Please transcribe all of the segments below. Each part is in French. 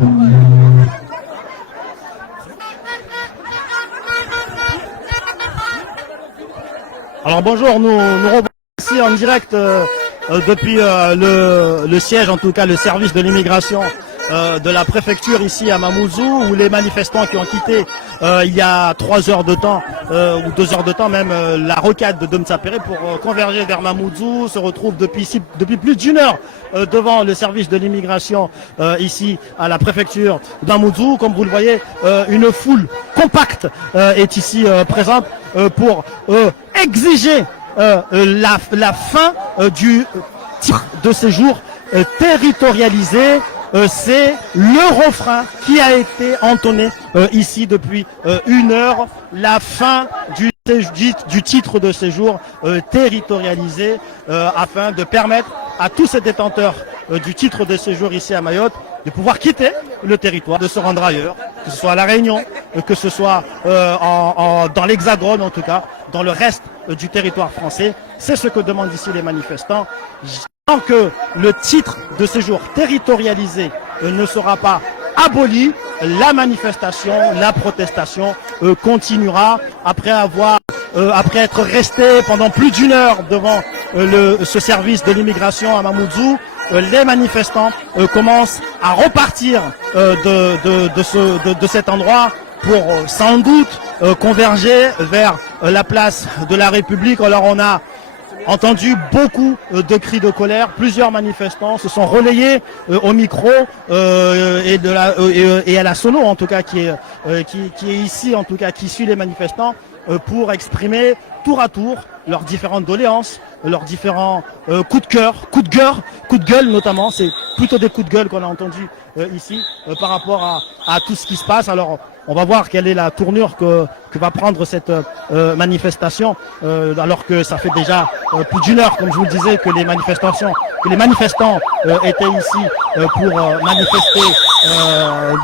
Alors bonjour, nous revoilà ici en direct depuis le siège, en tout cas le service de l'immigration de la préfecture ici à Mamoudzou, où les manifestants qui ont quitté il y a 3 heures de temps, ou 2 heures de temps même, la rocade de Domtsapéré pour converger vers Mamoudzou, se retrouvent depuis plus d'une heure devant le service de l'immigration ici à la préfecture de Mamoudzou. Comme vous le voyez, une foule compacte est ici présente pour exiger la fin du titre de séjour territorialisé. C'est le refrain qui a été entonné ici depuis 1 heure, la fin du titre de séjour territorialisé, afin de permettre à tous ces détenteurs du titre de séjour ici à Mayotte de pouvoir quitter le territoire, de se rendre ailleurs, que ce soit à La Réunion, que ce soit dans l'Hexagone, en tout cas, dans le reste du territoire français. C'est ce que demandent ici les manifestants. Tant que le titre de séjour territorialisé ne sera pas aboli, la manifestation, la protestation continuera après être resté pendant plus d'1 heure devant ce service de l'immigration à Mamoudzou. Les manifestants commencent à repartir de cet endroit pour sans doute converger vers la place de la République. Alors on a entendu beaucoup de cris de colère. Plusieurs manifestants se sont relayés au micro et à la sono, en tout cas, qui est ici, en tout cas, qui suit les manifestants pour exprimer tour à tour leurs différentes doléances, leurs différents coups de gueule notamment. C'est plutôt des coups de gueule qu'on a entendus ici par rapport à tout ce qui se passe. Alors on va voir quelle est la tournure que va prendre cette manifestation, alors que ça fait déjà plus d'1 heure, comme je vous le disais, que les manifestants étaient ici pour manifester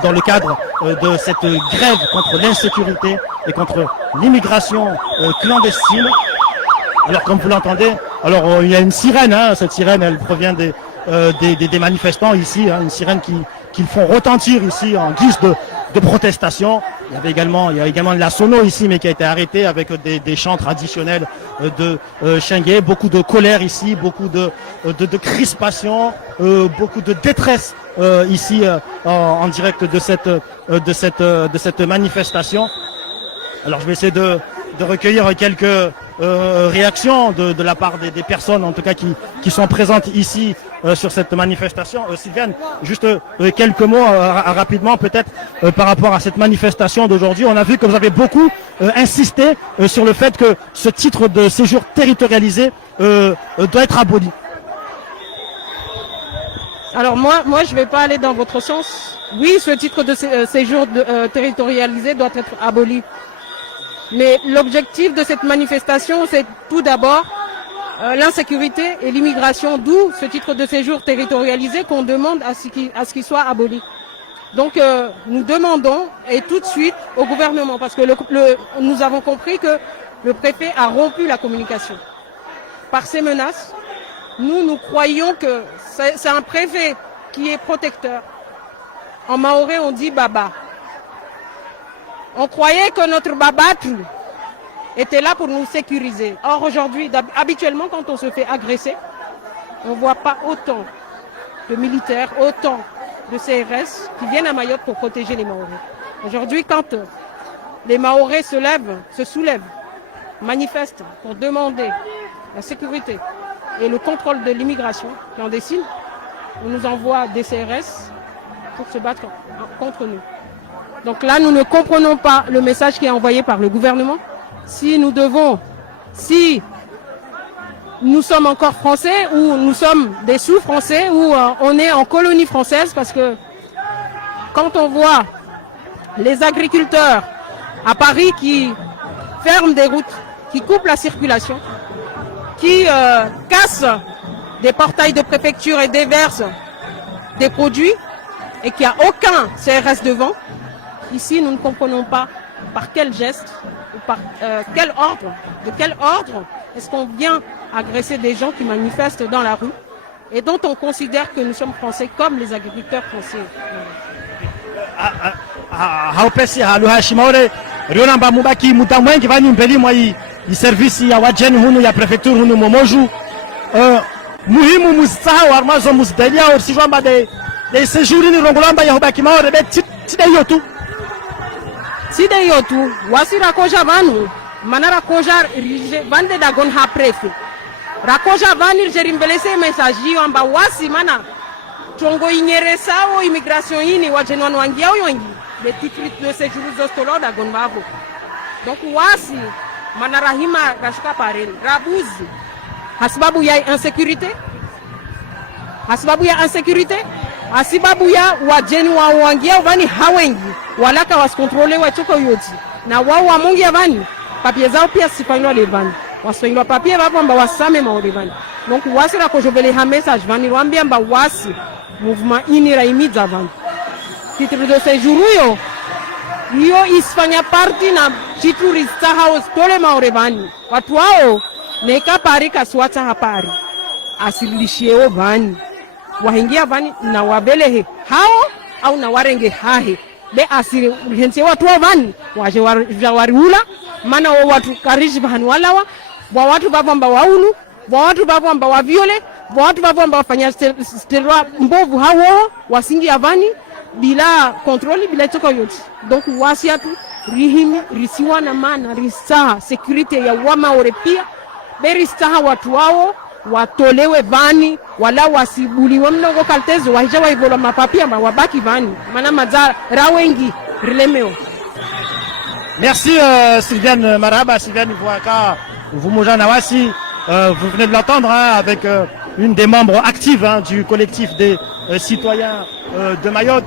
dans le cadre de cette grève contre l'insécurité et contre l'immigration clandestine. Alors comme vous l'entendez, alors il y a une sirène, hein, cette sirène elle provient des manifestants ici, hein, une sirène qu'ils font retentir ici en guise de protestation. Il y a également de la sono ici, mais qui a été arrêtée avec des chants traditionnels de Chingué. Beaucoup de colère ici, beaucoup de crispation, beaucoup de détresse ici en direct de cette manifestation. Alors je vais essayer de recueillir quelques réactions de la part des personnes, en tout cas qui sont présentes ici sur cette manifestation. Sylviane, juste quelques mots rapidement peut-être par rapport à cette manifestation d'aujourd'hui. On a vu que vous avez beaucoup insisté sur le fait que ce titre de séjour territorialisé doit être aboli. Alors moi je vais pas aller dans votre sens. Oui, ce titre de séjour territorialisé doit être aboli. Mais l'objectif de cette manifestation, c'est tout d'abord l'insécurité et l'immigration, d'où ce titre de séjour territorialisé qu'on demande à ce qu'il soit aboli. Donc nous demandons, et tout de suite, au gouvernement, parce que nous avons compris que le préfet a rompu la communication. Par ces menaces, nous croyons que c'est un préfet qui est protecteur. En maoré, on dit baba. On croyait que notre babatru était là pour nous sécuriser. Or aujourd'hui, habituellement, quand on se fait agresser, on ne voit pas autant de militaires, autant de CRS qui viennent à Mayotte pour protéger les Mahorais. Aujourd'hui, quand les Mahorais se soulèvent, manifestent pour demander la sécurité et le contrôle de l'immigration clandestine, on nous envoie des CRS pour se battre contre nous. Donc là, nous ne comprenons pas le message qui est envoyé par le gouvernement. Si nous sommes encore français ou nous sommes des sous-français ou on est en colonie française, parce que quand on voit les agriculteurs à Paris qui ferment des routes, qui coupent la circulation, qui cassent des portails de préfecture et déversent des produits et qu'il n'y a aucun CRS devant, ici nous ne comprenons pas par quel geste ou par de quel ordre est-ce qu'on vient agresser des gens qui manifestent dans la rue et dont on considère que nous sommes français comme les agriculteurs français. haupesi haluhashimaore rionamba mubaki muda mwengi vani mbeli mwa i servisi ya wajeni hunu ya prefecture hunu momoju muhimu musahau armazo musdalia orsijwamba de séjour ni rongolamba ya hubaki maore be tida hiyo tu sida hiyo tu wasira koja vanu mana rakoja rije vande dagon ha prefe rakoja vani jerimbelese message hiyo amba wasi mana tongo inyeresao immigration hini wajeni wanu wangia uyongi le titre de séjour zostolo dagon bavo donc wasi mana rahima rashuka parel rabuzi hasibabu ya insécurité hasibabu ya wajeni wa wangia vani hawengi walaka wasikontrole wachoko yoti na wao wamongi ya vani papie zao pia sifanywa levani wasifanywa papie vapo amba wasame maolevani donc wasi la kojovele ha message vani rwambia amba wasi mouvement ini raimiza vani titre de séjour hiyo isifanya parti na chitu rista house tole maolevani watu wao neka pari kaswata hapari asilishio vani wahingia vani na wabelehe hao au na warenge hahe be asiri hense watu vani waje wariula mana watu karishi vani walawa wa watu bavamba waulu wa watu bavamba waviole wa watu bavamba wafanya stelwa mbovu hao wasingi avani bila kontroli bila choko yote donc wasiatu rihimi risiwa na mana risa security ya wama orepia beristaha watu wao watolewe vani wala wasibuliwe mnogo kaltezo wahija waivolo mapapia ma wabaki vani mana mazara rawengi rilemeo. Merci Sylviane Maraba, Sylviane Ivoaka, Vumoja Nawasi, vous venez de l'entendre avec une des membres actives du collectif des citoyens de Mayotte,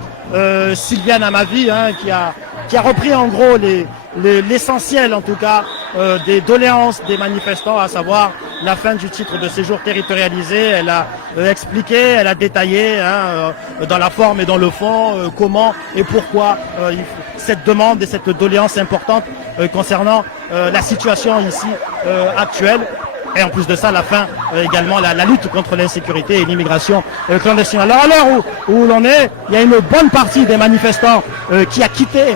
Sylviane Amavi, qui a repris en gros l'essentiel en tout cas des doléances des manifestants, à savoir la fin du titre de séjour territorialisé. Elle a expliqué, elle a détaillé dans la forme et dans le fond comment et pourquoi cette demande et cette doléance importante concernant la situation ici actuelle. Et en plus de ça, la fin également, la lutte contre l'insécurité et l'immigration clandestine. Alors à l'heure où l'on est, il y a une bonne partie des manifestants qui a quitté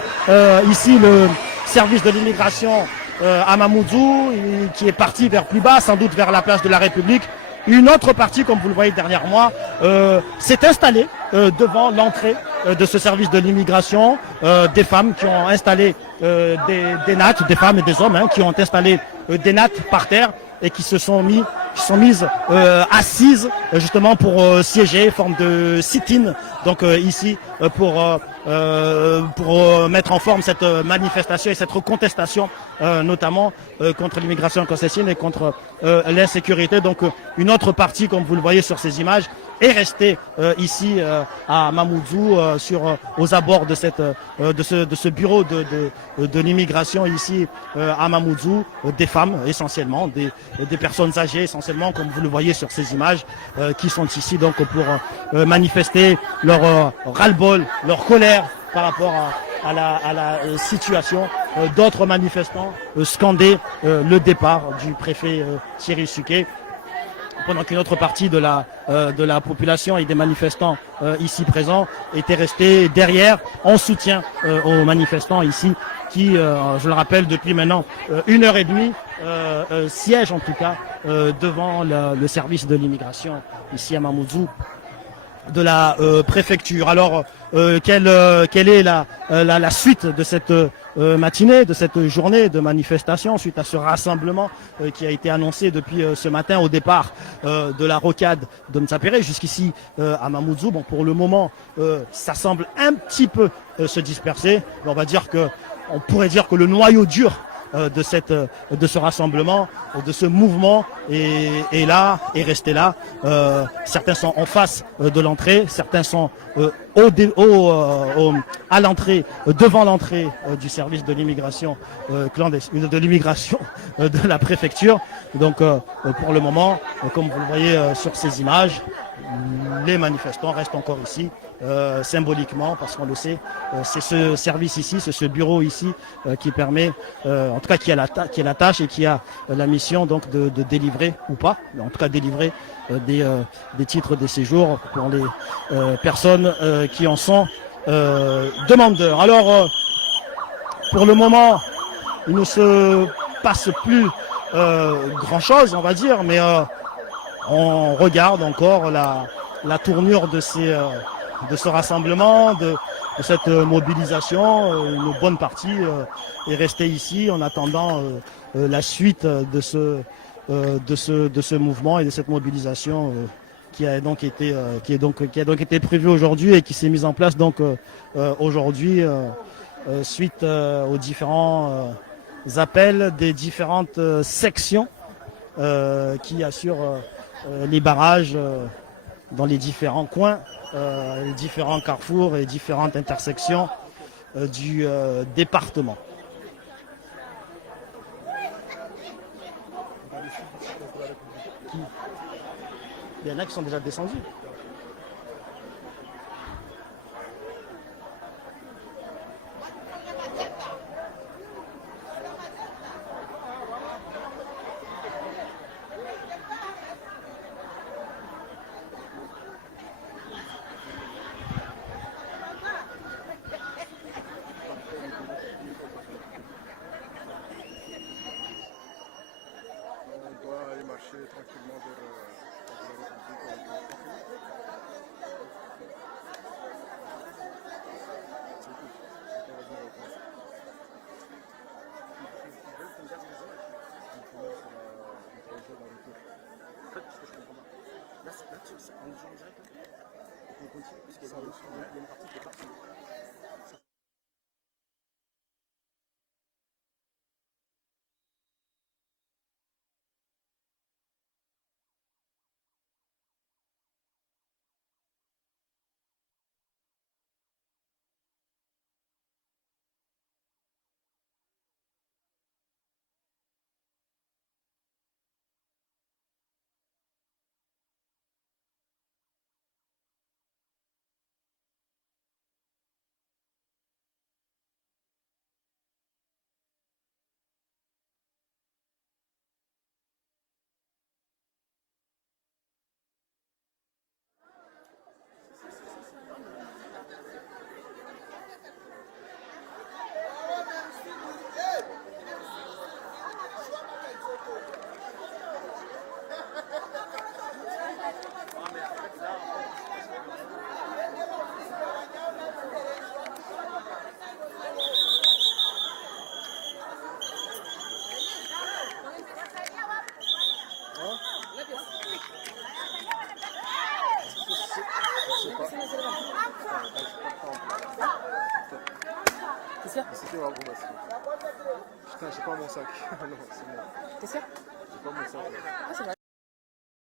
ici le service de l'immigration à Mamoudzou, qui est parti vers plus bas, sans doute vers la place de la République. Une autre partie, comme vous le voyez derrière moi, s'est installée devant l'entrée de ce service de l'immigration. Des femmes qui ont installé des nattes, des femmes et des hommes qui ont installé des nattes par terre et qui sont mises assises justement pour siéger, forme de sit-in. Donc ici pour mettre en forme cette manifestation et cette contestation, notamment contre l'immigration clandestine et contre l'insécurité. Donc une autre partie, comme vous le voyez sur ces images, est restée ici à Mamoudzou, aux abords de ce bureau de l'immigration ici à Mamoudzou, des femmes essentiellement, des personnes âgées essentiellement, comme vous le voyez sur ces images, qui sont ici donc pour manifester leur ras-le-bol, leur colère par rapport à la situation. D'autres manifestants scandaient le départ du préfet Thierry Suquet, pendant qu'une autre partie de la population et des manifestants ici présents étaient restés derrière en soutien aux manifestants ici qui, je le rappelle, depuis maintenant 1h30 siègent en tout cas devant le service de l'immigration ici à Mamoudzou de la préfecture. Alors quelle est la suite de cette matinée, de cette journée de manifestation suite à ce rassemblement qui a été annoncé depuis ce matin au départ de la rocade de Ntsapéré jusqu'ici à Mamoudzou. Bon, pour le moment, ça semble un petit peu se disperser. On va dire on pourrait dire que le noyau dur de ce rassemblement, de ce mouvement est là, est resté là. Certains sont en face de l'entrée, certains sont à l'entrée, devant l'entrée du service de l'immigration clandestine, de l'immigration de la préfecture. Donc pour le moment, comme vous le voyez sur ces images, les manifestants restent encore ici. Symboliquement, parce qu'on le sait, c'est ce service ici, c'est ce bureau ici qui permet, en tout cas qui a la tâche et qui a la mission donc de délivrer ou pas, en tout cas délivrer des titres de séjour pour les personnes qui en sont demandeurs. Alors, pour le moment, il ne se passe plus grand-chose, on va dire, mais on regarde encore la tournure de ce rassemblement, de cette mobilisation. Une bonne partie est restée ici en attendant la suite de ce mouvement et de cette mobilisation qui a donc été prévue aujourd'hui et qui s'est mise en place donc aujourd'hui suite aux différents appels des différentes sections qui assurent les barrages dans les différents coins, les différents carrefours et différentes intersections du département. Il y en a qui sont déjà descendus. On doit aller marcher tranquillement vers la République. T'es sûr? C'était bon, bah, putain, j'ai pas mon sac. Non, c'est bon. T'es sûr? J'ai pas mon sac. Ah, c'est vrai.